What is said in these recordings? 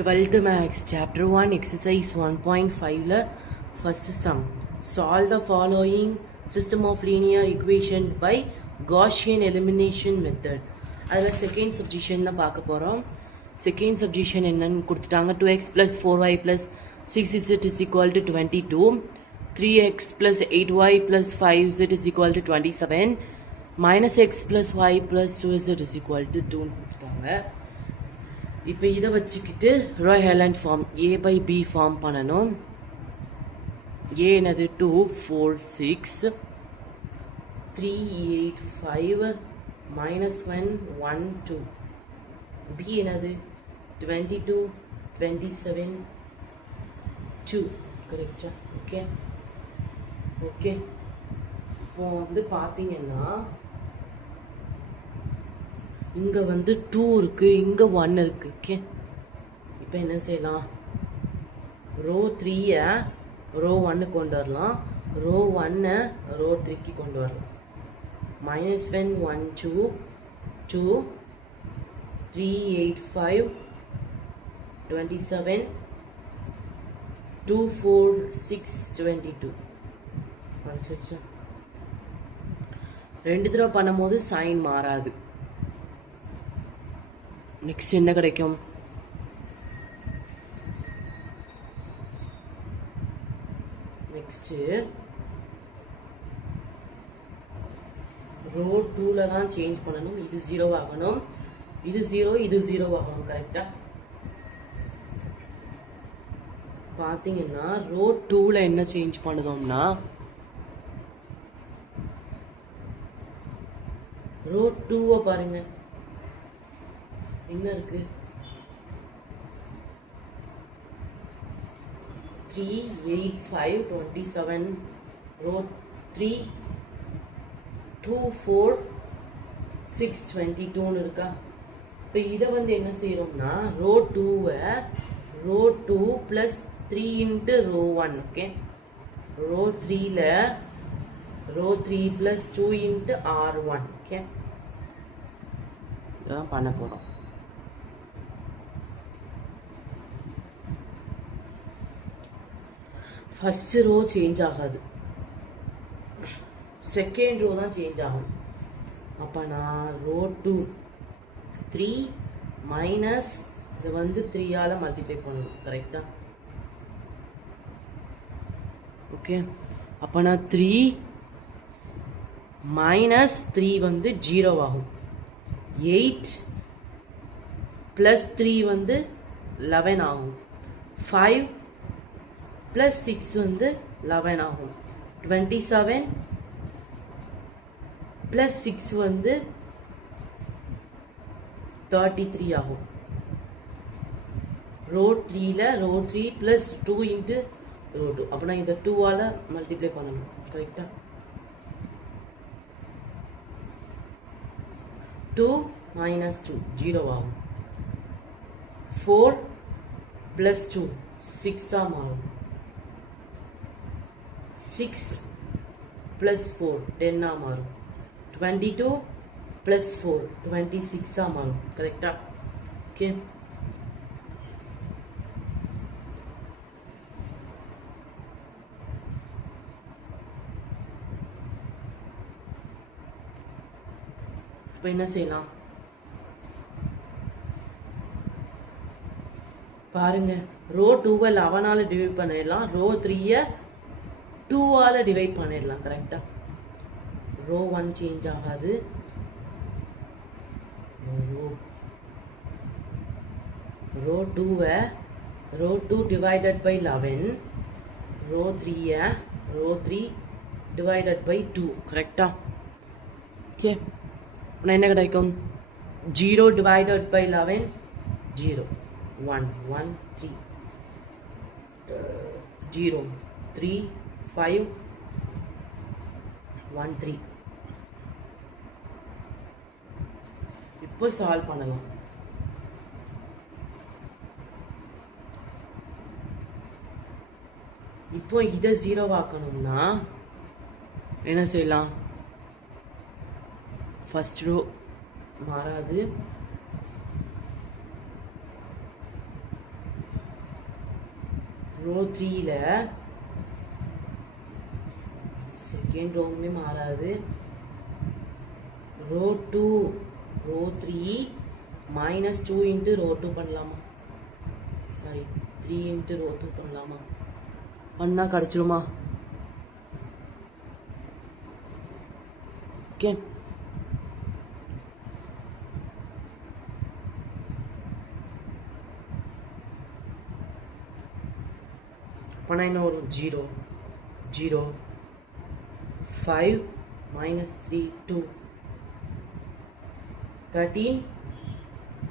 12th Max Chapter 1 Exercise 1.5 First sum. Solve the following system of linear equations by Gaussian elimination method. அதில் second subjection தான் பார்க்க போகிறோம். Second subjection என்னன்னு கொடுத்துட்டாங்க. 2x plus 4y plus 6z is equal to 22. 3x plus 8y plus 5z is equal to 27. Minus x plus y plus 2z is equal to 2 கொடுத்துட்டாங்க. இப்போ இதை வச்சுக்கிட்டு ராய் ஹெலண்ட் form A by B form பண்ணணும். ஏ என்னது 2 4 6 3 8 5 minus 1 1 2. B என்னது 22 27 2. கரெக்டா? Okay okay. இப்போ வந்து பார்த்தீங்கன்னா இங்கே வந்து 2 இருக்குது, இங்கே 1 இருக்குது. ஓகே, இப்போ என்ன செய்யலாம்? ரோ 3-ஐ ரோ 1 கொண்டு வரலாம், ரோ 1-ஐ ரோ 3க்கு கொண்டு வரலாம். minus 1 1 2 2 3 8 5 27 2 4 6 22. படிச்சிருச்சா? ரெண்டு தடவை பண்ணும்போது சைன் மாறாது. நெக்ஸ்ட் என்ன கிடைக்கும்? நெக்ஸ்ட்டு ரோ 2ல தான் சேஞ்ச் பண்ணணும். இது 0 ஆகணும், இது 0 இது 0 ஆகணும். கரெக்டா? பார்த்தீங்கன்னா ரோ 2ல என்ன சேஞ்ச் பண்ணுதோம்னா ரோ 2-ஐ பாருங்க, என்ன இருக்கு? 3 8 5 27 ரோ 3 2 4 6 22 இருக்கா? இப்போ இதை வந்து என்ன செய்யறோம்னா ரோ 2-ஐ row 2 plus 3 into row 1. Okay, row 3ல row 3 plus 2 into R1. Okay, இதான் பண்ண போறோம். ஃபர்ஸ்ட் ரோ சேஞ்ச் ஆகாது, செகண்ட் ரோ தான் சேஞ்ச் ஆகும். அப்போ நான் ரோ 2 3 மைனஸ் இது வந்து 3-ஆல் மல்டிப்ளை பண்ணணும். கரெக்டா? ஓகே, அப்போ நான் 3 மைனஸ் 3 வந்து 0 ஆகும். 8 ப்ளஸ் 3 வந்து 11 ஆகும். 5 ப்ளஸ் 6 வந்து 11 ஆகும். 27 ப்ளஸ் 6 வந்து 33 ஆகும். ரோ 3ல ரோ 3 ப்ளஸ் 2 இன்ட்டு ரோ 2. அப்போ நான் இதை 2-ஆல் மல்டிப்ளை பண்ணணும். கரெக்டா? 2 minus 2 0 ஆகும். 4 plus 2 6-ஆக மாறும். 6 plus 4 10-ஆக மாறும். 22 plus 4 26-ஆக மாறும். கரெக்டா? ஓகே, இப்போ என்ன செய்யலாம் பாருங்க. ரோ 2-ஐ 11-ஆல் டிவைட் பண்ணிடலாம், ரோ 3-ஐ 2-ஆல் டிவைட் பண்ணிடலாம். கரெக்டா? ரோ 1 சேஞ்ச் ஆகாது. ரோ 2-ஐ ரோ 2 டிவைடட் பை 11, ரோ 3-ஐ ரோ 3 டிவைடட் பை 2. கரெக்டா? ஓகே, இப்போ என்ன கிடைக்கும்? 0 divided by 11 0 1 1 3 0 3 5 1 3. இப்போ சால்வ் பண்ணலாம். இப்போ இதை 0 ஆக்கணும்னா என்ன செய்யலாம்? ஃபர்ஸ்ட் ரோ மாறாது, ரோ 3ல செகண்ட் ரோவுமே மாறாது. Row 2 row 3 minus 2 into row 2 பண்ணலாமா? சாரி 3 இன்ட்டு ரோ 2 பண்ணலாமா? பண்ணா கிடச்சிருமா? ஓகே, அப்போனா என்ன வரும்? 0 0 5 minus 3 2 13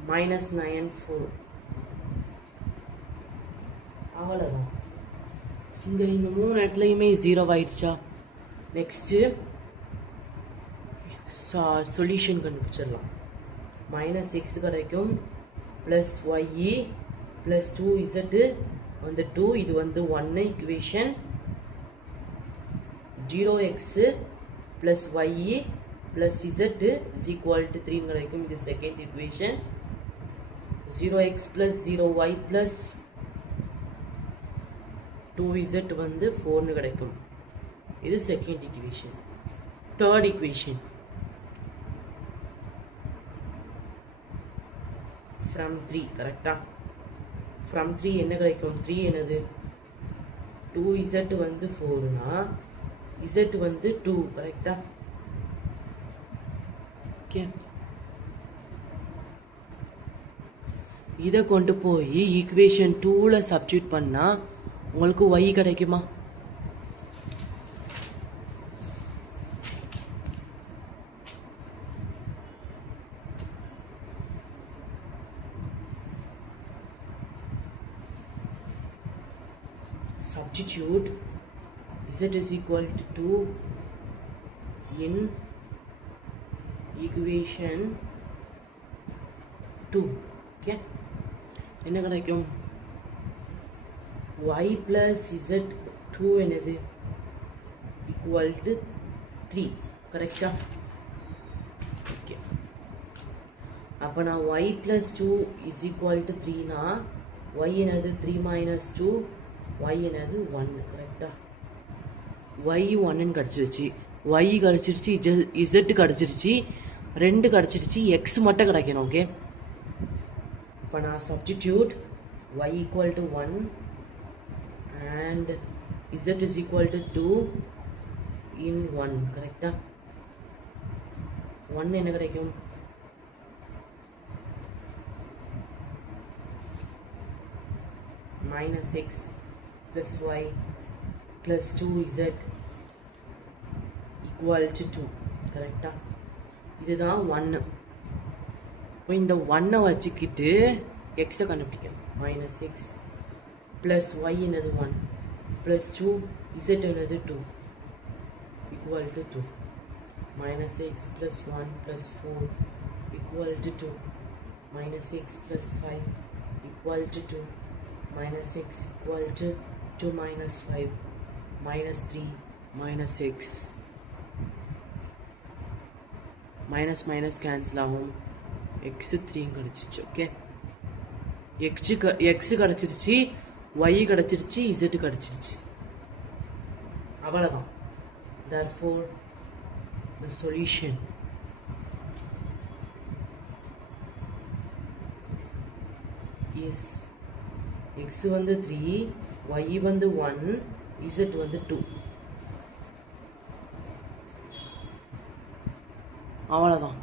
minus 9 4. அவ்வளோதான். இங்கே இந்த 3 இடத்துலையுமே 0 ஆயிடுச்சா? நெக்ஸ்ட்டு சொல்யூஷன் கண்டுபிடிச்சிடலாம். மைனஸ் எக்ஸ் கிடைக்கும், ப்ளஸ் ஒய்இ ப்ளஸ் 2z வந்து 2, இது வந்து 1 equation. 0x plus y plus z is equal to 3 கிடைக்கும். இது second equation. 0x plus 0y plus 2z வந்து 4 கிடைக்கும். இது second equation. Third equation from 3 கரெக்டா? from 3 என்ன கிடைக்கும்? 3 என்னது? 2z வந்து 4னா z வந்து 2 கரெக்டா? ஓகே, இதை கொண்டு போய் ஈக்குவேஷன் 2ல சப்ஸ்டிட்யூட் பண்ணா உங்களுக்கு y கிடைக்குமா? Substitute z is equal to 2 in equation 2. Okay, என்ன கிடைக்கும்? y plus z 2 என்னது? equal to 3 கரெக்டா? ஓகே, அப்போ நான் y plus 2 is equal to 3 னா y என்னது? 3 minus 2, y என்னது? 1 கரெக்டா? y 1ன்னு கிடச்சிருச்சு, y கிடச்சிருச்சு, z கிடச்சிருச்சு, 2 கிடச்சிருச்சு, x மட்டும் கிடைக்கணும். ஓகே, இப்போ நான் substitute y equal to 1 and z is equal to 2 in 1 கரெக்டா? 1 என்ன கிடைக்கும்? Minus x plus y plus 2z equal to 2 கரெக்டா? இதுதான் 1. இப்போ இந்த 1 வச்சுக்கிட்டு எக்ஸை கண்டுபிடிக்கணும். மைனஸ் எக்ஸ் ப்ளஸ் ஒய் என்னது 1 ப்ளஸ் 2z என்னது 2 equal to 2. Minus x plus 1 plus 4 equal to 2. Minus x plus 5 equal to 2. Minus X equal to 2 minus 5 minus 3 minus x. Minus minus cancel ஆகும், எக்ஸு 3 கிடச்சிருச்சு. Okay, x கிடச்சிருச்சு, Y கிடச்சிருச்சு, Z கிடச்சிருச்சு. அவ்வளோதான். therefore the solution is x வந்து 3, y வந்து 1, z வந்து 2. அவ்வளோதான்.